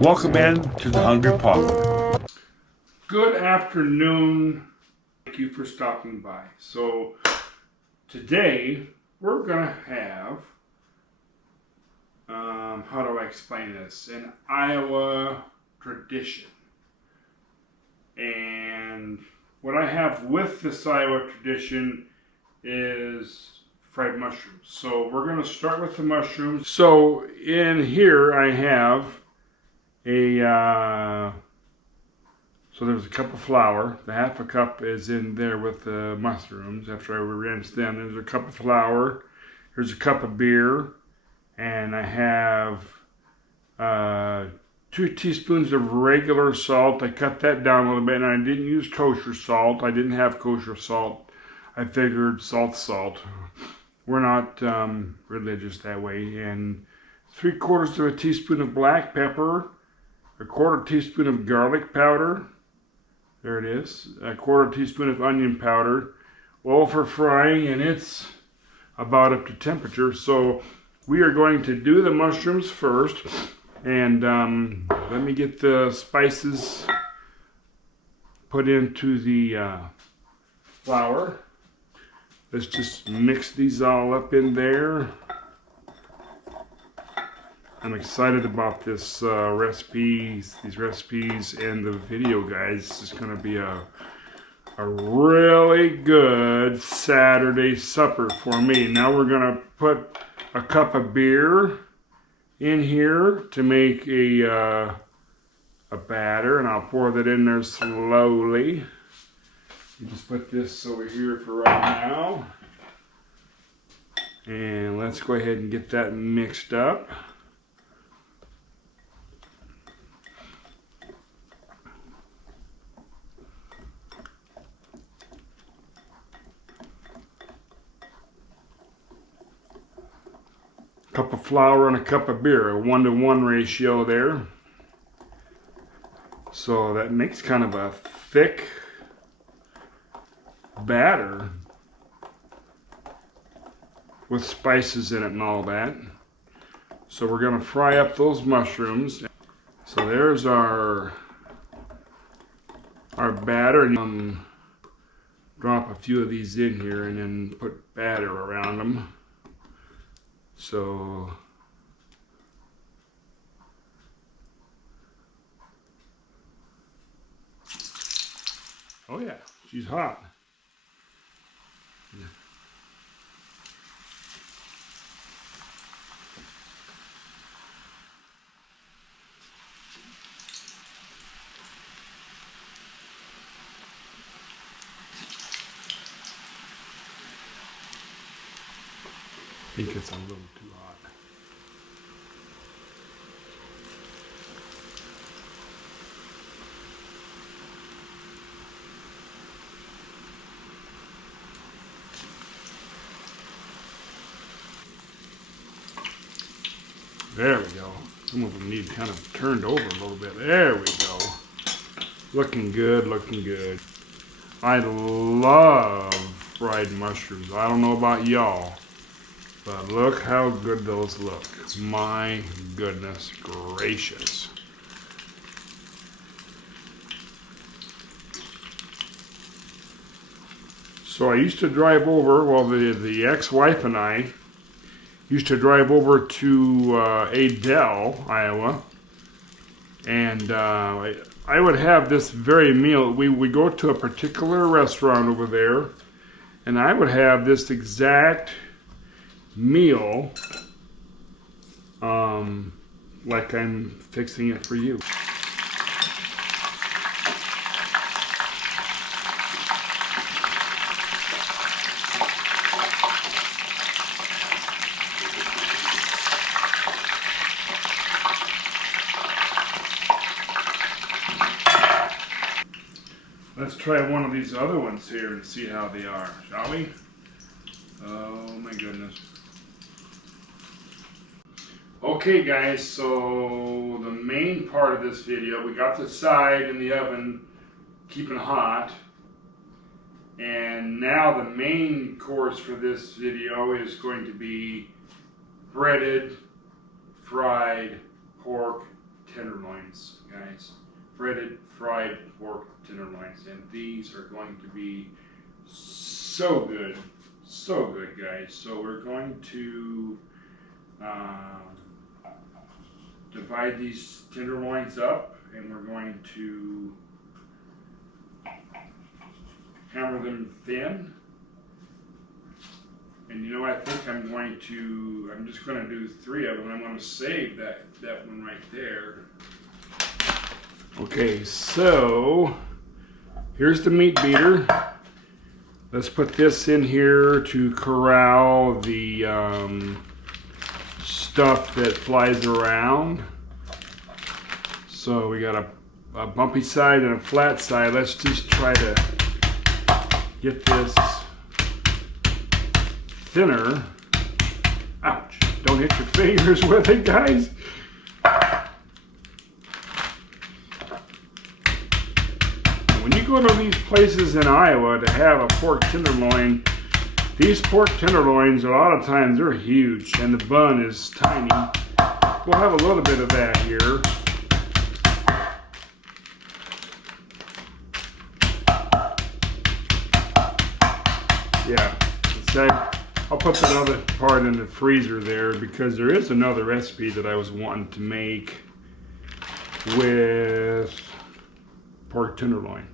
Welcome in to the Hungry Potluck. Good afternoon. Thank you for stopping by. So today we're gonna have, how do I explain this? An Iowa tradition. And what I have with this Iowa tradition is fried mushrooms. So we're gonna start with the mushrooms. So in here I have so there's a cup of flour. The half a cup is in there with the mushrooms after I rinse them. There's a cup of flour. There's a cup of beer. And I have 2 teaspoons of regular salt. I cut that down a little bit, and I didn't use kosher salt. I didn't have kosher salt. I figured salt's salt. We're not religious that way. And 3/4 of a teaspoon of black pepper. A 1/4 teaspoon of garlic powder. There it is. A 1/4 teaspoon of onion powder. Oil for frying, and it's about up to temperature. So we are going to do the mushrooms first. And let me get the spices put into the flour. Let's just mix these all up in there. I'm excited about this these recipes, and the video, guys. This is going to be a really good Saturday supper for me. Now we're going to put a cup of beer in here to make a batter, and I'll pour that in there slowly. You just put this over here for right now. And let's go ahead and get that mixed up. Cup of flour and a cup of beer, a 1-to-1 ratio there. So that makes kind of a thick batter with spices in it and all that. So we're going to fry up those mushrooms. So there's our batter, and drop a few of these in here and then put batter around them. So oh yeah, she's hot. Yeah. I think it's a little too hot. There we go. Some of them need kind of turned over a little bit. There we go. Looking good, looking good. I love fried mushrooms. I don't know about y'all, but look how good those look. My goodness gracious. So I used to drive over, well, the ex-wife and I used to drive over to Adel, Iowa, and I would have this very meal. We would go to a particular restaurant over there, and I would have this exact meal like I'm fixing it for you. Let's try one of these other ones here and see how they are, shall we? Oh my goodness. Okay guys, so the main part of this video, we got the side in the oven keeping hot, and now the main course for this video is going to be breaded fried pork tenderloins, guys. Breaded, fried pork tenderloins. And these are going to be so good. So good, guys. So we're going to divide these tenderloins up, and we're going to hammer them thin. And you know, I think I'm just going to do 3 of them. I'm going to save that one right there. Okay, so here's the meat beater. Let's put this in here to corral the stuff that flies around. So we got a bumpy side and a flat side. Let's just try to get this thinner. Ouch, don't hit your fingers with it, guys. When you go to these places in Iowa to have a pork tenderloin, these pork tenderloins, a lot of times they're huge and the bun is tiny. We'll have a little bit of that here. Yeah, I'll put that other part in the freezer there because there is another recipe that I was wanting to make with pork tenderloin.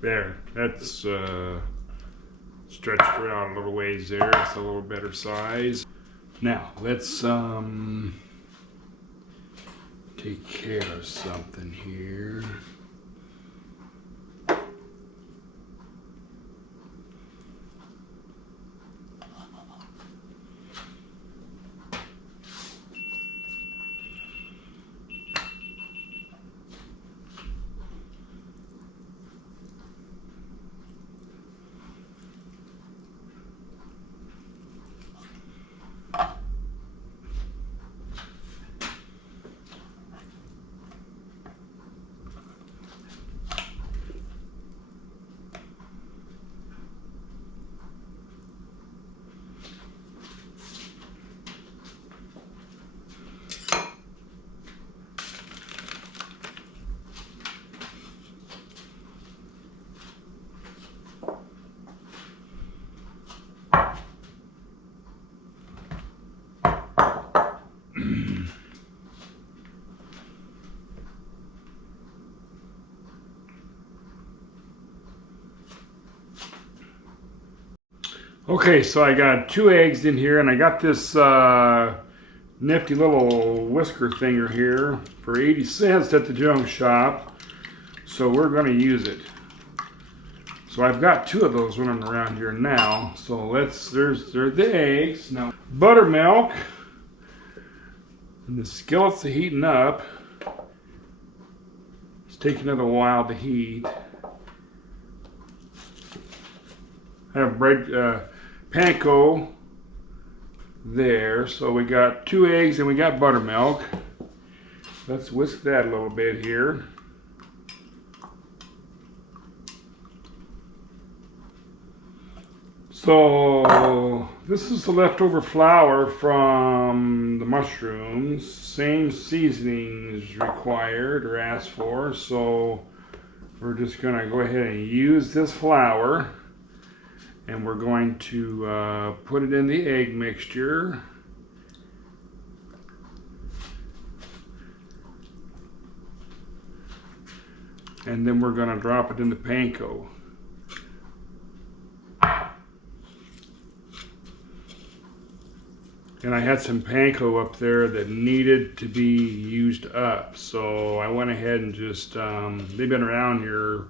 There, that's stretched around a little ways there. It's a little better size. Now, let's take care of something here. Okay, so I got 2 eggs in here, and I got this nifty little whisker thinger here for 80 cents at the junk shop. So we're going to use it. So I've got 2 of those running around here now. So there's the eggs. Now buttermilk, and the skillets are heating up. It's taking it a while to heat. I have panko there. So we got 2 eggs and we got buttermilk. Let's whisk that a little bit here. So this is the leftover flour from the mushrooms. Same seasonings required or asked for. So we're just going to go ahead and use this flour. And we're going to put it in the egg mixture. And then we're going to drop it in the panko. And I had some panko up there that needed to be used up. So I went ahead and just, they've been around here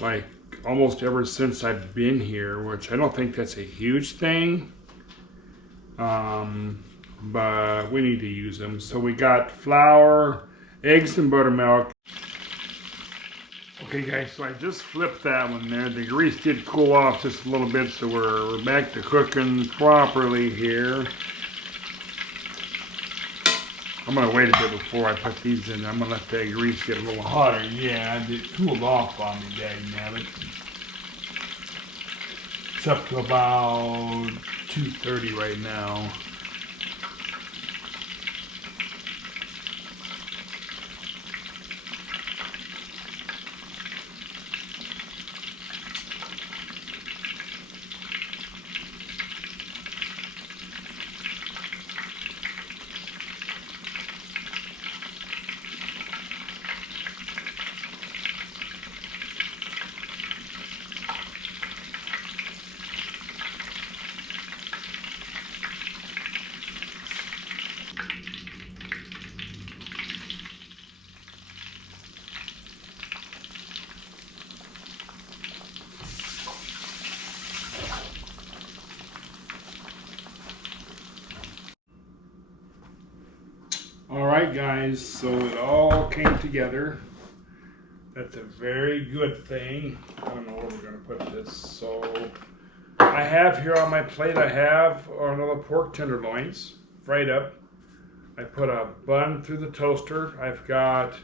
like almost ever since I've been here, which I don't think that's a huge thing. But we need to use them. So we got flour, eggs, and buttermilk. Okay guys, so I just flipped that one there. The grease did cool off just a little bit, so we're back to cooking properly here. I'm gonna wait a bit before I put these in. I'm gonna let the grease get a little hotter. Yeah, it cooled off on me, dagnabbit. It's up to about 230 right now. Alright guys, so it all came together. That's a very good thing. I don't know where we're going to put this. So I have here on my plate, I have another pork tenderloins fried up. I put a bun through the toaster. I've got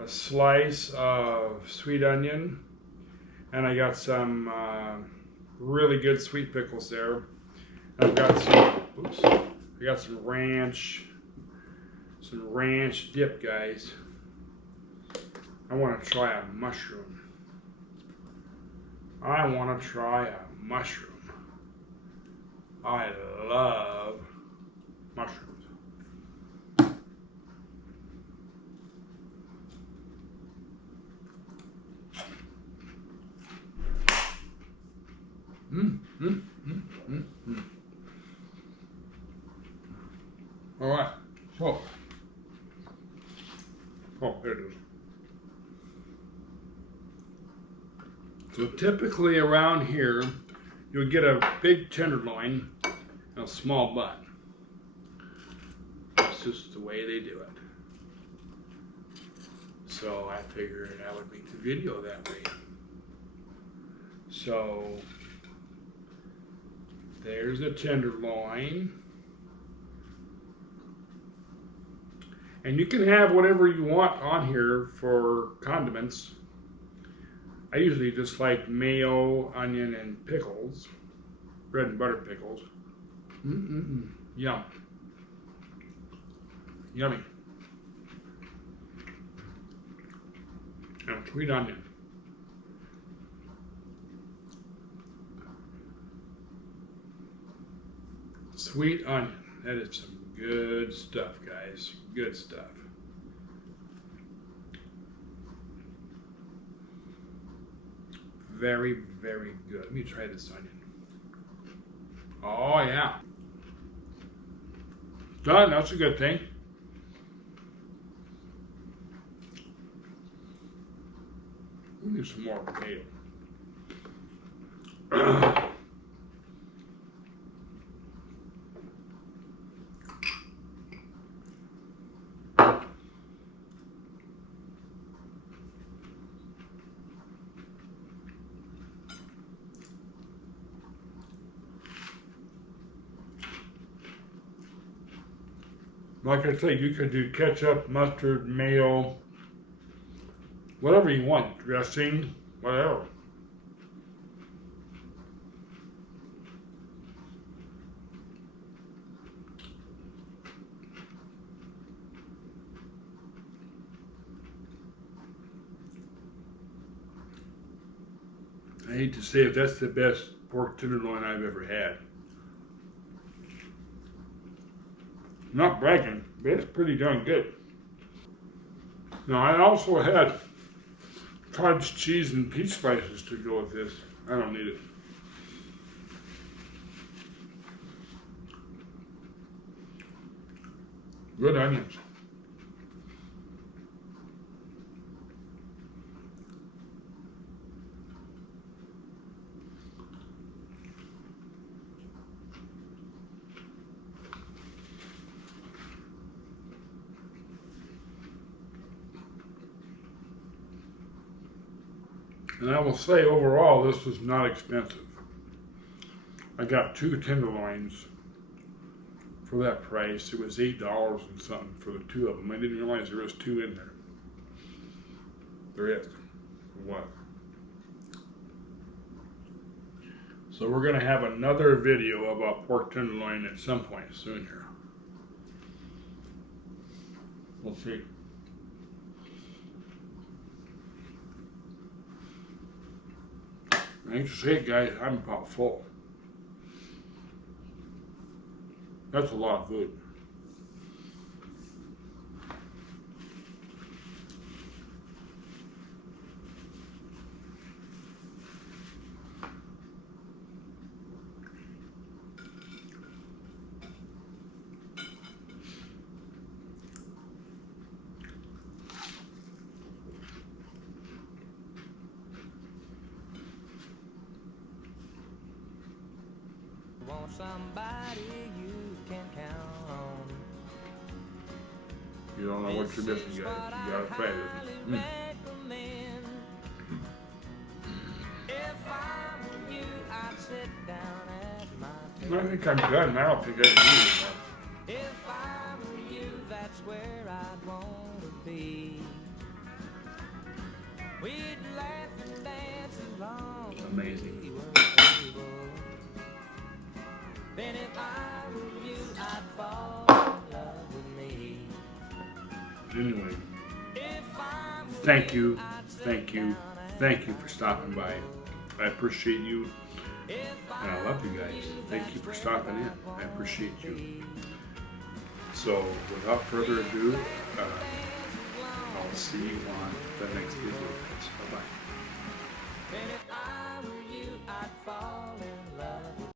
a slice of sweet onion, and I got some really good sweet pickles there. I've got some ranch dip, guys. I want to try a mushroom. I love mushrooms. All right, so, there it is. So typically around here, you'll get a big tenderloin and a small bun. That's just the way they do it. So I figured I would make the video that way. So there's a tenderloin. And you can have whatever you want on here for condiments. I usually just like mayo, onion, and pickles. Bread and butter pickles. Yum. Yummy. And sweet onion. Sweet onion. That is some good stuff, guys. Good stuff. Very, very good. Let me try this onion. Oh, yeah. Done. That's a good thing. We need some more potato. Like I say, you could do ketchup, mustard, mayo, whatever you want, dressing, whatever. I hate to say it, that's the best pork tenderloin I've ever had. Not bragging, but it's pretty darn good. Now I also had cottage cheese and peach slices to go with this. I don't need it. Good onions. And I will say, overall, this was not expensive. I got 2 tenderloins for that price. It was $8 and something for the two of them. I didn't realize there was two in there. There is. What? So we're going to have another video about pork tenderloin at some point soon here. We'll see. I hate to say it, guys, I'm about full. That's a lot of food. Somebody you can count on. You don't know what you're missing, guys. You gotta try this. I think I'm done now. I think I need it. If I were you, that's where I'd want to be. We'd laugh and dance as long as Amazing. we were able. Then if I were you, I'd fall in love with me. Anyway, If I were thank you, you, thank you, thank you for stopping by. I appreciate you, and I love you guys. Thank you for stopping in. I appreciate you. So, without further ado, I'll see you on the next